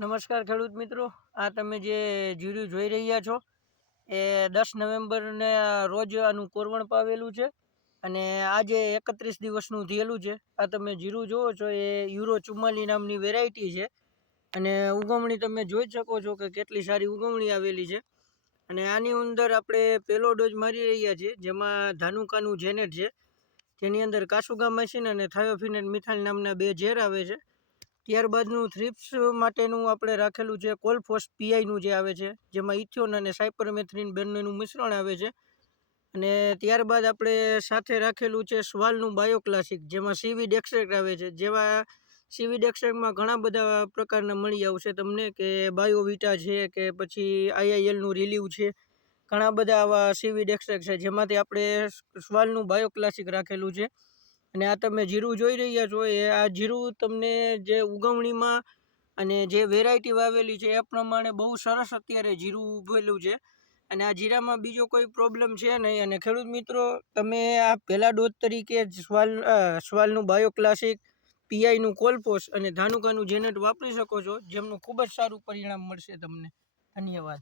નમસ્કાર ખેડૂત મિત્રો, આ તમે જે જીરું જોઈ રહ્યા છો એ 10 નવેમ્બરને રોજ આનું કોરવણ પાવેલું છે અને આજે 31 દિવસનું થયેલું છે. આ તમે જીરું જુઓ છો એ યુરો 44 નામની વેરાયટી છે અને ઉગવણી તમે જોઈ શકો છો કે કેટલી સારી ઉગવણી આવેલી છે. અને આની અંદર આપણે પહેલો ડોઝ મારી રહ્યા છીએ, જેમાં ધાનુકાનું જેનેટ છે, જેની અંદર કાસુગામાઇસિન અને થાયોફિનેટ મિથાઇલ નામના 2 ઝેર આવે છે. ત્યારબાદનું થ્રિપ્સ માટેનું આપણે રાખેલું છે કોલફોસ પીઆઈનું જે આવે છે, જેમાં ઇથિયોન અને સાયપરમેથ્રિન બંનેનું મિશ્રણ આવે છે. અને ત્યારબાદ આપણે સાથે રાખેલું છે સ્વાલનું બાયોક્લાસિક, જેમાં સીવીડ એક્સ્ટ્રેક્ટ આવે છે. જેવા સીવીડ એક્સ્ટ્રેક્ટમાં ઘણા બધા પ્રકારના મળી આવશે તમને, કે બાયોવિટા છે કે પછી આઈઆઈએલનું રિલીવ છે. ઘણા બધા આવા સીવીડ એક્સ્ટ્રેક્ટ છે, જેમાંથી આપણે સ્વાલનું બાયોક્લાસિક રાખેલું છે. અને આ તમે જીરું જોઈ રહ્યા છો એ આ જીરું તમને જે ઉગવણીમાં અને જે વેરાયટી વાવેલી છે એ પ્રમાણે બહુ સરસ અત્યારે જીરું ઉભેલું છે. અને આ જીરામાં બીજો કોઈ પ્રોબ્લેમ છે નહીં. અને ખેડૂત મિત્રો, તમે આ પહેલા ડોઝ તરીકે સ્વાલનું બાયોક્લાસિક, પીઆઈનું કોલફોસ અને ધાનુકાનું જેનેટ વાપરી શકો છો, જેમનું ખૂબ જ સારું પરિણામ મળશે તમને. ધન્યવાદ.